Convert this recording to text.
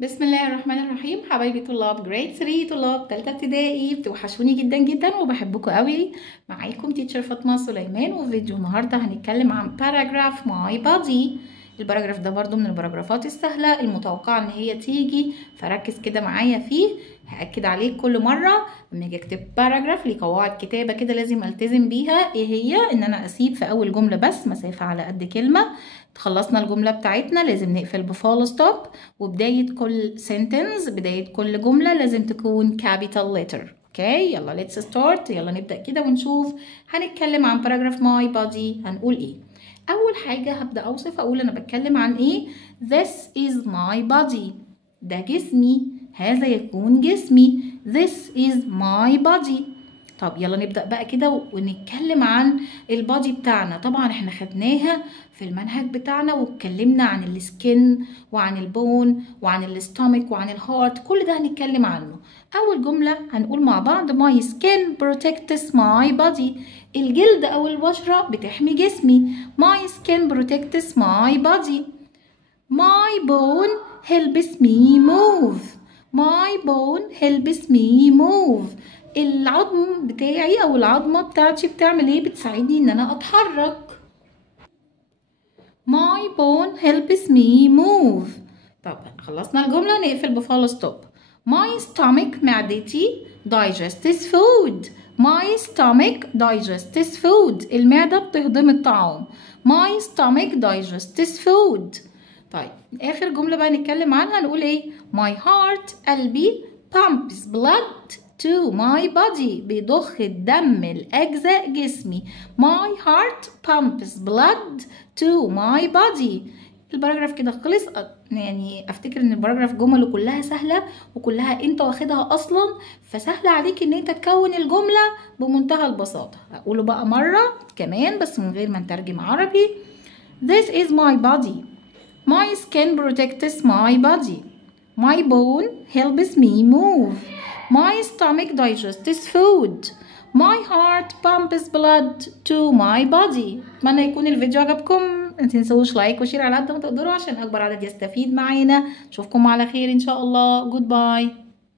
بسم الله الرحمن الرحيم. حبايبي طلاب جريد 3، طلاب تالتة ابتدائي، بتوحشوني جدا جدا وبحبكم قوي. معاكم تيتشر فاطمة سليمان، وفي فيديو النهارده هنتكلم عن باراجراف ماي بادي. الباراجراف ده برضو من الباراجرافات السهلة المتوقعة ان هي تيجي، فركز كده معايا فيه. هأكد عليك كل مرة لما اجي اكتب باراجراف ليه قواعد كتابة كده لازم التزم بيها. ايه هي؟ ان انا اسيب في اول جملة بس مسافة على قد كلمة. خلصنا الجملة بتاعتنا لازم نقفل بفول ستوب، وبداية كل sentence، بداية كل جملة لازم تكون capital letter. اوكي، يلا let's start. يلا نبدأ كده ونشوف هنتكلم عن paragraph my body هنقول ايه. اول حاجة هبدأ اوصف، اقول انا بتكلم عن ايه. This is my body. ده جسمي، هذا يكون جسمي. This is my body. طب يلا نبدأ بقى كده ونتكلم عن البادي بتاعنا. طبعا احنا خدناها في المنهج بتاعنا واتكلمنا عن السكين وعن البون وعن الاستومك وعن الهارت، كل ده هنتكلم عنه. اول جملة هنقول مع بعض my skin protects my body. الجلد او البشرة بتحمي جسمي. my skin protects my body. my bone helps me move. my bone helps me move. العظم بتاعي او العظمة بتاعتي بتعمل ايه؟ بتساعدني ان انا اتحرك. My bone helps me move. طب خلصنا الجملة نقفل بفول ستوب. My stomach معدتي digests food. My stomach digests food. المعدة بتهضم الطعام. My stomach digests food. طيب آخر جملة بقى نتكلم عنها نقول ايه؟ My heart قلبي pumps blood to my body. بيضخ الدم لأجزاء جسمي. My heart pumps blood to my body. الباراجراف كده خلص. يعني افتكر ان الباراجراف جمله كلها سهله وكلها انت واخدها اصلا، فسهل عليك ان انت تكون الجمله بمنتهى البساطه. هقوله بقى مره كمان بس من غير ما نترجم عربي. This is my body. My skin protects my body. My bone helps me move. My stomach digests food. My heart pumps blood to my body. اتمنى يكون الفيديو عجبكم. ما تنسوش لايك وشير على قد ما تقدروا عشان اكبر عدد يستفيد معانا. اشوفكم على خير ان شاء الله. جود باي.